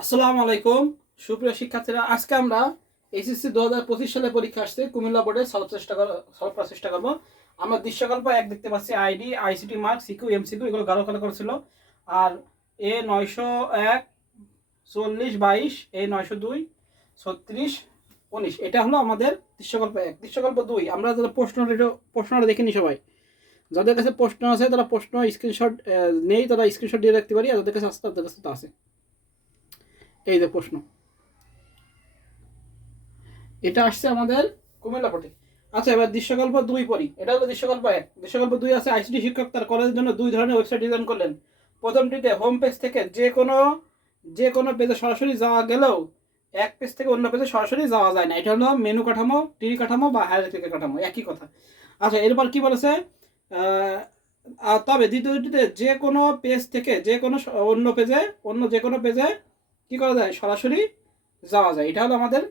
আসসালামু আলাইকুম সুপ্রিয় শিক্ষার্থীরা, আজকে আমরা এইচএসসি 2025 সালে পরীক্ষা আসছে কুমিল্লা বোর্ডে সলভ করার চেষ্টা করবো। আমরা দৃশ্যকল্প এক দেখতে পাচ্ছি, ID, ICT mark, CQ, MCQ এগুলো গাঢ় খেলা করেছিল। আর এ 901, 40, 22, এ 902, 36, 19 এটা হলো আমাদের দৃশ্যকল্প এক। দৃশ্যকল্প দুই আমরা যারা প্রশ্নটা দেখিনি সবাই, যাদের কাছে প্রশ্ন আছে তারা প্রশ্ন স্ক্রিনশট নেই, তারা স্ক্রিনশট দিয়ে রাখতে পারি, আর যাদের কাছে আসতে তাদের কাছে তো আছে। এই যে প্রশ্ন, এটা আসছে আমাদের কুমিল্লা বোর্ডে। আচ্ছা, এবার দৃশ্যকল্প দুই পড়ি। এটা হলো দৃশ্যকল্প এক। দৃশ্যকল্প দুই আছে, আইসিটি শিক্ষক তার কলেজের জন্য দুই ধরনের ওয়েবসাইট ডিজাইন করলেন। প্রথমটিতে হোম পেজ থেকে যে কোনো পেজে সরাসরি যাওয়া গেলেও এক পেজ থেকে অন্য পেজে সরাসরি যাওয়া যায় না। এটা হলো মেনু কাঠামো, ট্রি কাঠামো বা হায়ারার্কিক্যাল কাঠামো, একই কথা। আচ্ছা, এরপর কি বলেছে, তবে দ্বিতীয়টিতে যে কোনো পেজ থেকে অন্য যে কোনো পেজে কি করা যায়, সরাসরি যাওয়া যায়। এটা হলো আমাদের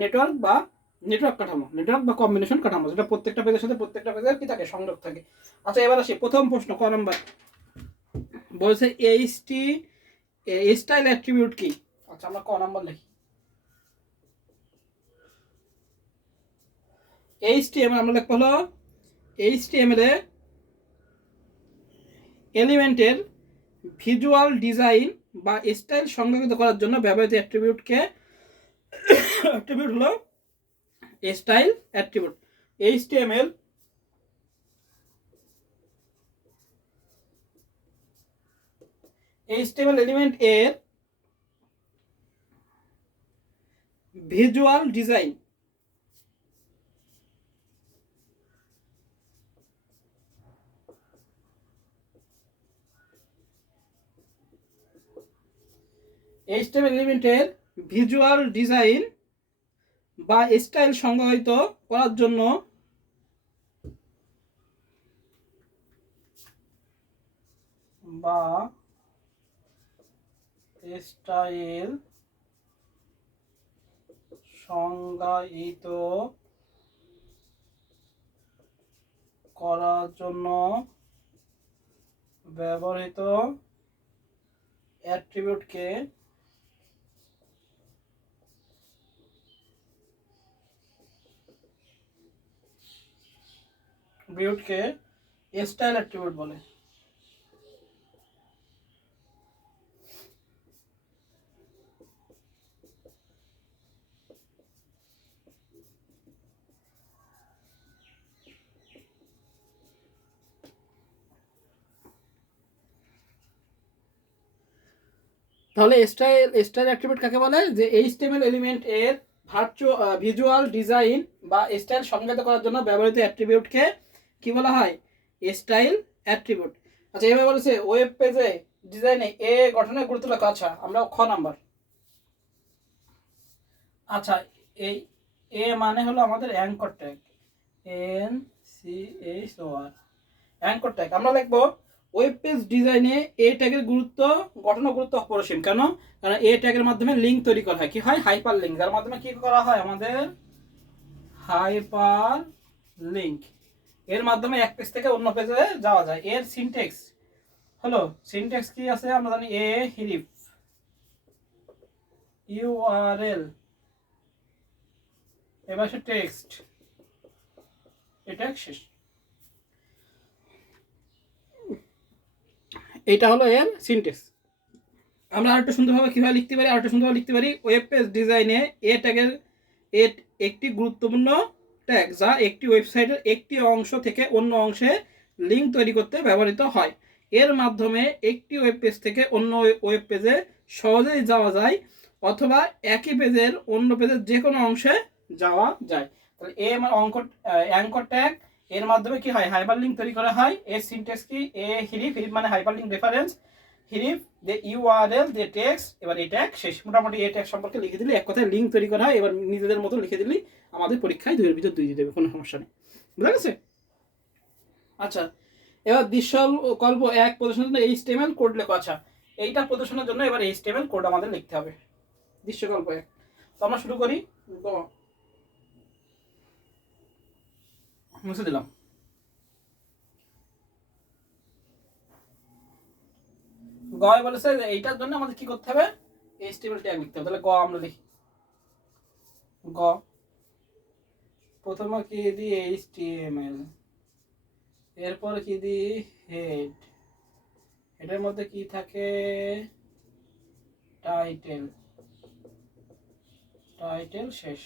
নেটওয়ার্ক কাঠামো, নেটওয়ার্ক বা কম্বিনেশন কাঠামো, যেটা প্রত্যেকটা পেজের সাথে প্রত্যেকটা পেজের কি থাকে, সংযোগ থাকে। আচ্ছা, এবার আসি প্রথম প্রশ্ন, ক নাম্বার বলছে স্টাইল অ্যাট্রিবিউট কি। আচ্ছা, আমরা ক নাম্বার লিখি। এইচটিএমএল আমরা লিখবো হলো এইচটিএমএল এ এলিমেন্টের ভিজুয়াল ডিজাইন বা স্টাইল সংজ্ঞায়িত করার জন্য ব্যবহৃত অ্যাট্রিবিউট হলো স্টাইল অ্যাট্রিবিউট। এইচটিএমএল এলিমেন্ট এর ভিজুয়াল ডিজাইন এলিমেন্টের ভিজুয়াল ডিজাইন বা স্টাইল সংজ্ঞায়িত করার জন্য বা স্টাইল সংজ্ঞায়িত করার জন্য ব্যবহৃত অ্যাট্রিবিউটকে স্টাইল অ্যাট্রিবিউট বলে। তাহলে স্টাইল অ্যাট্রিবিউট কাকে বলে, যে এইচটিএমএল এলিমেন্ট এর ভিজুয়াল ডিজাইন বা স্টাইল সংজ্ঞায়িত করার জন্য ব্যবহৃত অ্যাট্রিবিউটকে কি বলা হয়, স্টাইল অ্যাট্রিবিউট। আচ্ছা, এবার বলেছে ওয়েব পেজে ডিজাইনে এ গঠনের গুরুত্ব লেখা। আচ্ছা, আমরা খ নাম্বার। আচ্ছা, এই এ মানে হলো আমাদের anchor tag, NCHOR, anchor tag. আমরা লিখবো ওয়েব পেজ ডিজাইনে এ ট্যাগের গঠন ও গুরুত্ব অপরিসীম। কেন? কারণ এ ট্যাগের মাধ্যমে লিঙ্ক তৈরি করা হয়, কি হয়, হাইপার লিঙ্ক, যার মাধ্যমে কি করা হয় আমাদের হাইপার লিঙ্ক। এর মাধ্যমে এক পেজ থেকে অন্য পেজে যাওয়া যায়। এর সিনট্যাক্স হলো, সিনট্যাক্স কি আছে আমরা জানি, এ হিরিফ, ইউআরএল, এবার সে টেক্সট, এটা শেষ। এটা হলো এর সিনট্যাক্স। আমরা আরেকটু সুন্দরভাবে কীভাবে লিখতে পারি, ওয়েব পেজ ডিজাইনে এ ট্যাগের একটি গুরুত্বপূর্ণ ট্যাগ, যা একটি ওয়েবসাইটের একটি অংশ থেকে অন্য অংশে লিঙ্ক তৈরি করতে ব্যবহৃত হয়। এর মাধ্যমে একটি ওয়েব পেজ থেকে অন্য ওয়েব পেজে সহজেই যাওয়া যায়, অথবা একই পেজের অন্য পেজের যে কোনো অংশে যাওয়া যায়। তাহলে অ্যাঙ্কর ট্যাগ, এর মাধ্যমে কি হয়, হাইপার লিঙ্ক তৈরি করা হয়। এর সিনট্যাক্স কি, এ হিরিফ মানে হাইপার লিঙ্ক রেফারেন্স, হিরিফ দে ইউআরএল দে টেক্সট, এবার এই ট্যাগ শেষ। মোটামুটি এই ট্যাগ সম্পর্কে লিখে দিলে এক কথায় লিঙ্ক তৈরি করা হয়। এবার নিজেদের মতো লিখে দিলেই আমাদের পরীক্ষায় 2 এর ভিতর 2 দিয়ে দেবে, কোনো সমস্যা নেই। বুঝা গেছে? আচ্ছা, এবার দৃশ্যকল্প এক প্রদর্শনের জন্য এইচটিএমএল কোড লেখো। আচ্ছা, এইটা প্রদর্শনের জন্য এবার এইচটিএমএল কোড আমাদের লিখতে হবে। দৃশ্যকল্প এক, তো আমরা শুরু করি। মুছে দিলাম। গয় বলেছে যে এইটার জন্য আমাদের কি করতে হবে, এইচটিএমএল ট্যাগ লিখতে হবে। তাহলে গ আমরা লিখি, গ প্রথমে কি দিই এইচটিএমএল, এরপর কি দিই হেড, হেডের মধ্যে কি থাকে টাইটেল, টাইটেল শেষ,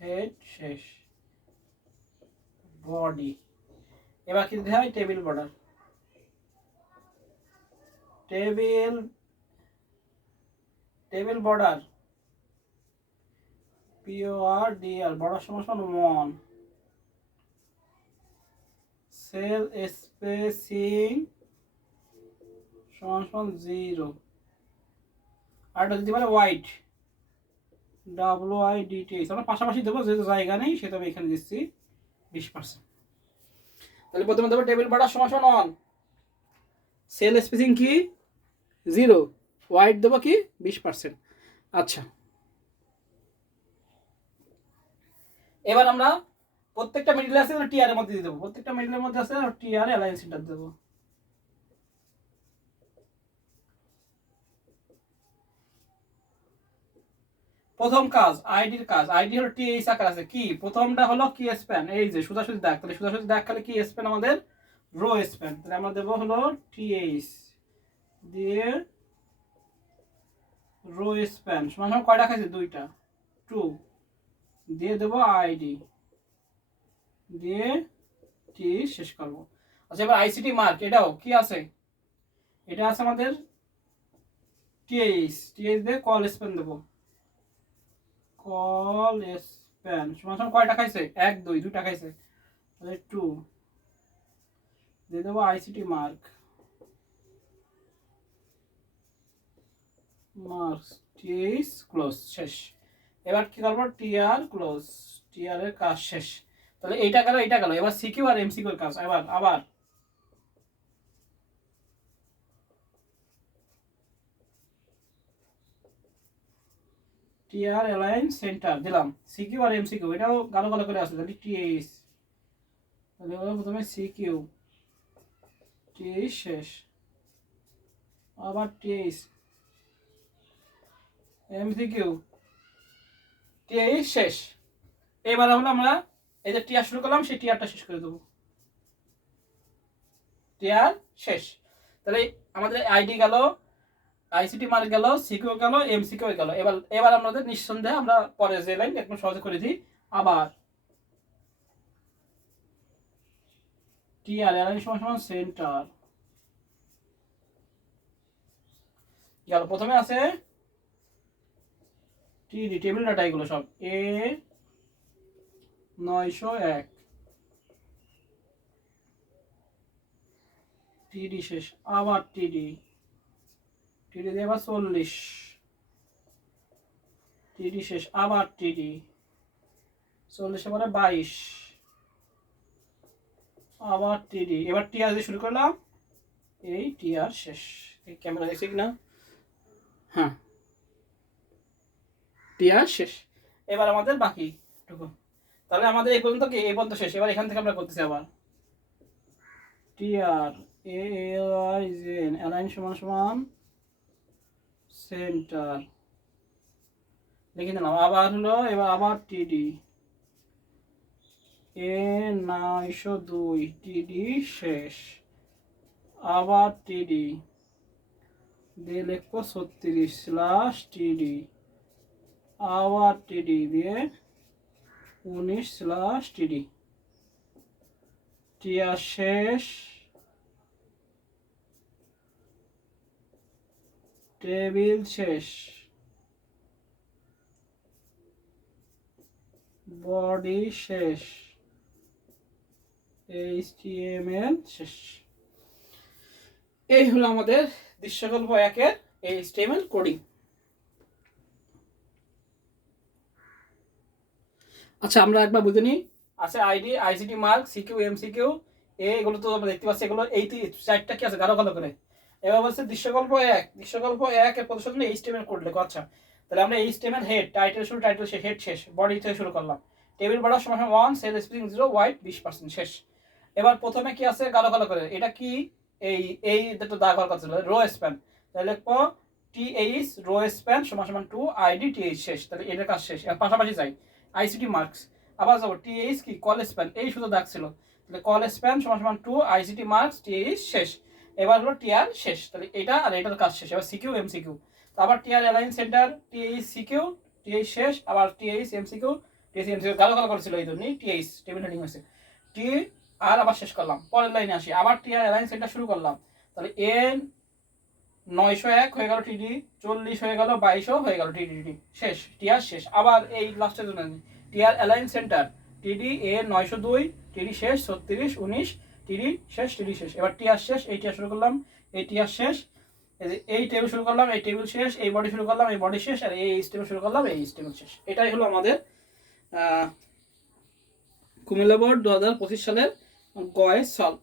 হেড শেষ, বডি। এবার কি দিতে হয় table border, table table border PORDR border সমান ওয়ান, সেল স্পেসিং সমান 0, আর এটা দিতে পারে হোয়াইট WIDT। আমরা পাশাপাশি দেবো, যেহেতু জায়গা নেই সেটা আমি এখানে দিচ্ছি 20%। তাহলে প্রথমে দেবো টেবিল বর্ডার সমান 1, সেল স্পেসিং কি 0, হোয়াইট দেবো কি 20%। আচ্ছা, এবার আমরা প্রত্যেকটা মিডলে আছে টিআর এর মধ্যে দিয়ে দেবো, প্রত্যেকটা মিডলের মধ্যে আছে টিআর অ্যালাইন সেন্টার দেবো। প্রথম কাজ আইডির কাজ, আইডি হলো টিএইচ আকার আছে, কি প্রথমটা হলো কি স্প্যান, এই যে সোজাসুজি দাগ, তাহলে সোজাসুজি দাগ খালি কি স্প্যান আমাদের রো স্প্যান, তাহলে আমরা দেবো হলো টিএইচ দিয়ে রো স্প্যান সমান কয়টা খাইছে 2টা 2 দিয়ে দেবো আইডি দিয়ে টি শেষ করবো। আচ্ছা, এবার আইসিটি মার্ক, এটাও কি আছে, এটা আছে আমাদের টিএইচ, টিএইচ দিয়ে কল স্প্যান দেবো, কল স্প্যান সমান কয়টা খাইছে 1 2 2টা খাইছে, তাহলে 2 দিয়ে দেবো ICT mark, marks TH close শেষ। এবার কি করবো টিআর ক্লোজ, টিআর এর কাজ শেষ। তাহলে এইটা গেল এইটা গেল, এবার সিকিউ আর এমসিকিউ এর কাজ। এবার আবার টিআর অ্যালাইন সেন্টার দিলাম, সিকিউ আর এমসিকিউ এটাও গালো গালো করে আসছে, তাহলে টিএইচ, তাহলে প্রথমে সিকিউ টিএইচ শেষ, আবার টিএইচ এমসিকিউ টিএইচ শেষ। এবার হলো আমরা এই যে টিআর শুরু করলাম সেই টিআরটা শেষ করে দেবো, টিআর শেষ। তাহলে আমাদের আইডি গেল, আইসিটি মার্ক গেল, সিকিউ গেল, এমসিকিউ গেল। এবার এবার আমাদের নিঃসন্দেহে আমরা পরে যে লাইন একদম সহজে করে দিই, আবার টিআর এর সমান সেন্টার গেল। প্রথমে আছে টিডি টেবিল ডাটা, এগুলো সব এ 901 টিডি শেষ, আবার টিডি, টিডি দিয়ে আবার 40 টিডি শেষ, আবার টিডি 40 এবারে 22 আবার টিডি। এবার টিআর দিয়ে শুরু করলাম, এই টিআর শেষ। এই ক্যামেরা দেখছি কিনা, হ্যাঁ টিআর শেষ। এবার আমাদের বাকি টুকু, তাহলে আমাদের এই পর্যন্ত কি এই পর্যন্ত শেষ। এবার এখান থেকে আমরা করতেছি আবার টিআর এআইজেন অ্যালাইন সমান সেন্টার লিখে দিলাম। আবার হলো এবার আবার টিডি এ 902 টিডি শেষ, আবার টিডি দিয়ে লিখবো 36 স্ল্যাশ টিডি, আবার টিডি দিয়ে 19 স্ল্যাশ টিডি, টিআর শেষ, টেবিল শেষ, বডি শেষ, এইচটিএমএল শেষ। এই হলো আমাদের দৃশ্যকল্প 1-এর এইচটিএমএল কোডিং। আচ্ছা, আমরা একবার বুঝে নিই। আছে ID, ICT mark, CQ, MCQ, এগুলো তো আমরা দেখতে পাচ্ছি, এগুলো এই 4টা কি আছে গাঢ় কালো করে। এবার বলছে দৃশ্যকল্প 1, দৃশ্যকল্প 1 এর প্রদর্শন এইচটিএমএল কোড লেখো। আচ্ছা, তাহলে আমরা এইচটিএমএল হেড, টাইটেল শুরু, টাইটেল শেষ, হেড শেষ, বডি থেকে শুরু করলাম, টেবিল বর্ডার সমান 1, সেল স্পেসিং 0, হোয়াইট 20% শেষ। এবার প্রথমে কি আছে গাঢ় কালো করে, এটা কি এই এই দুটো দাগ হওয়ার কথা ছিল রো স্প্যান, তাহলে লিখবো টিএইচ রো স্প্যান সমান সমান 2 আইডি টিএইচ শেষ, তাহলে এটার কাজ শেষ। এর পাশাপাশি যাই আইসিটি মার্কস, আবার যাবো টিএইচ কি কল স্প্যান, এই শুধু দাগ ছিল, তাহলে কল স্প্যান সমান সমান 2 আইসিটি মার্কস টিএইচ শেষ। এবার হলো টিআর শেষ, তাহলে এটা আর এটার কাজ শেষ। এবার সিকিউ এমসিকিউ, আবার TR align center TH CQ TH শেষ, আবার টিএইচ এমসিকিউ টিএইচ এমসিকিউ গালো গালো করেছিল এই জন্যই টিএইচ টেবিল হেডিং হয়েছে টি আর আবার শেষ করলাম। পরের লাইনে আসি, আবার টিআর অ্যালাইন সেন্টার শুরু করলাম, তাহলে এন 901 হয়ে গেল টিডি, 40 হয়ে গেল, 22 হয়ে গেল টিডি শেষ, টিআর শেষ। আবার এই লাস্টের জন্য টিআর অ্যালাইন সেন্টার টিডি এ 902 টিডি শেষ, 36 19 টিডি শেষ, টিডি শেষ। এবার টিআর শেষ, এই টিআর শুরু করলাম, এই টিআর শেষ, এই টেবিল শুরু করলাম, এই টেবিল শেষ, এই বডি শুরু করলাম, এই বডি শেষ, আর এই টেবিল শুরু করলাম, এই টেবিল শেষ। এটাই হলো আমাদের কুমিল্লা বোর্ড 2025 সালের গয়ের সলভ।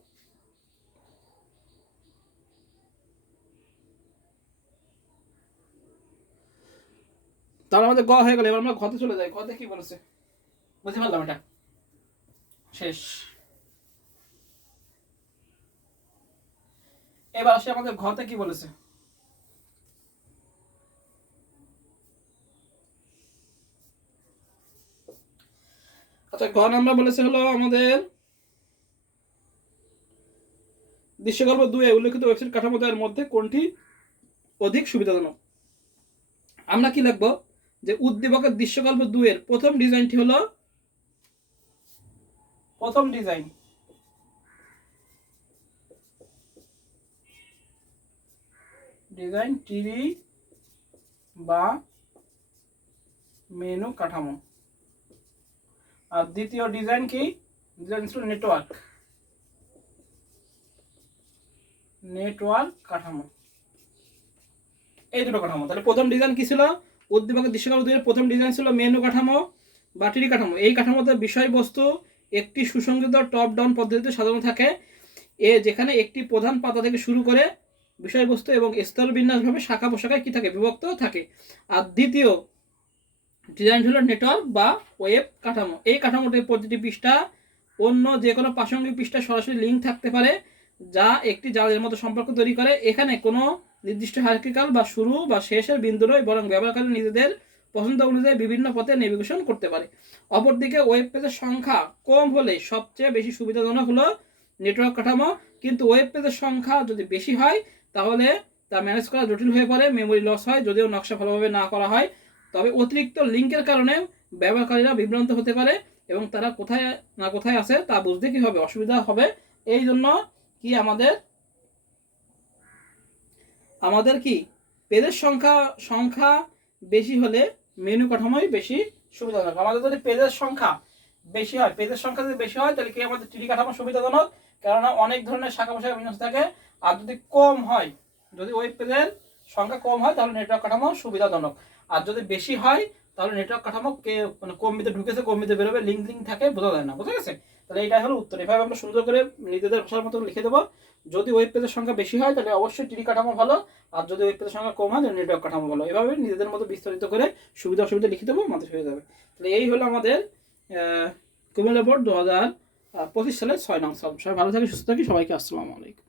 তাহলে আমাদের গ হয়ে গেল। এবার আমরা ঘতে চলে যাই। ঘতে কি বলেছে বুঝতে পারলাম, এটা শেষ। এবার আসি আমাদের ঘতে কি বলেছে। আচ্ছা, ঘ নাম্বার বলেছে হলো আমাদের দৃশ্যকল্প 2 উল্লেখিত ওয়েবসাইট কাঠামোদের মধ্যে কোনটি অধিক সুবিধাজনক। আমরা কি লিখবো যে উদ্দীপকের দৃশ্যকল্প 2 এর প্রথম ডিজাইনটি হলো, প্রথম ডিজাইন টিভি বা মেনু কাঠামো, আর দ্বিতীয় ডিজাইন কি, ডিজাইন ছিল নেটওয়ার্ক কাঠামো, এই দুটো কাঠামো। তাহলে প্রথম ডিজাইন কি ছিল, উদ্দীপকের দৃশ্যকল্প 2 এর প্রথম ডিজাইন ছিল মেনু কাঠামো বা টিডি কাঠামো। এই কাঠামোতে বিষয়বস্তু একটি সুসংগঠিত টপ ডাউন পদ্ধতিতে সাজানো থাকে, যেখানে একটি প্রধান পাতা থেকে শুরু করে বিষয়বস্তু এবং স্তর বিন্যাসভাবে শাখা পোশাখায় কি থাকে, বিভক্ত থাকে। আর দ্বিতীয় ডিজাইন হলো নেটওয়ার্ক বা ওয়েব কাঠামো। এই কাঠামোতে প্রতিটি পৃষ্ঠা অন্য যে কোনো প্রাসঙ্গিক পৃষ্ঠা সরাসরি লিঙ্ক থাকতে পারে, যা একটি জালের মতো সম্পর্ক তৈরি করে। এখানে কোনো নির্দিষ্ট হায়ারার্কিক্যাল বা শুরু বা শেষের বিন্দু নয়, বরং ব্যবহারকারী নিজেদের পছন্দ অনুযায়ী বিভিন্ন পথে নেভিগেশন করতে পারে। অপরদিকে ওয়েব পেজের সংখ্যা কম হলে সবচেয়ে বেশি সুবিধাজনক হলো নেটওয়ার্ক কাঠামো, কিন্তু ওয়েব পেজের সংখ্যা যদি বেশি হয় তাহলে তা ম্যানেজ করা জটিল হয়ে পড়ে, মেমোরি লস হয় যদিও নকশা ভালোভাবে না করা হয়। তবে অতিরিক্ত লিঙ্কের কারণে ব্যবহারকারীরা বিভ্রান্ত হতে পারে এবং তারা কোথায় না কোথায় আছে তা বুঝতে কি হবে, অসুবিধা হবে। এই জন্য কি আমাদের কি পেজের সংখ্যা বেশি হলে মেনু কাঠামোই বেশি সুবিধাজনক। আমাদের যদি পেজের সংখ্যা বেশি হয়, যদি বেশি হয় তাহলে কি আমাদের টিডি কাঠামো সুবিধাজনক, কেননা অনেক ধরনের শাখা পোশাখা বিন্যাস থাকে। আর যদি কম হয়, যদি ওয়েব পেজের সংখ্যা কম হয় তাহলে নেটওয়ার্ক কাঠামো সুবিধাজনক। আর যদি বেশি হয় তাহলে নেটওয়ার্ক কাঠামো মানে কম্বিতে ঢুকেছে, কম্বিতে বেরোবে, লিঙ্ক থাকে, বোঝা যায় না। বুঝা গেছে? তাহলে এইটাই হলো উত্তর। এভাবে আমরা সুন্দর করে নিজেদের ভাষার মতো লিখে দেবো। যদি ওয়েব পেজের সংখ্যা বেশি হয় তাহলে অবশ্যই টিডি কাঠামো ভালো, আর যদি ওয়েব পেজের সংখ্যা কম হয় তাহলে নেটওয়ার্ক কাঠামো ভালো। এভাবে নিজেদের মতো বিস্তারিত করে সুবিধা অসুবিধা লিখে দেবো, আমাদের হয়ে যাবে। তাহলে এই হলো আমাদের কুমিল্লা বোর্ড 2025 সালের 6 নং সলভ। সবাই ভালো থাকি, সুস্থ থাকি, সবাইকে আসসালামু আলাইকুম।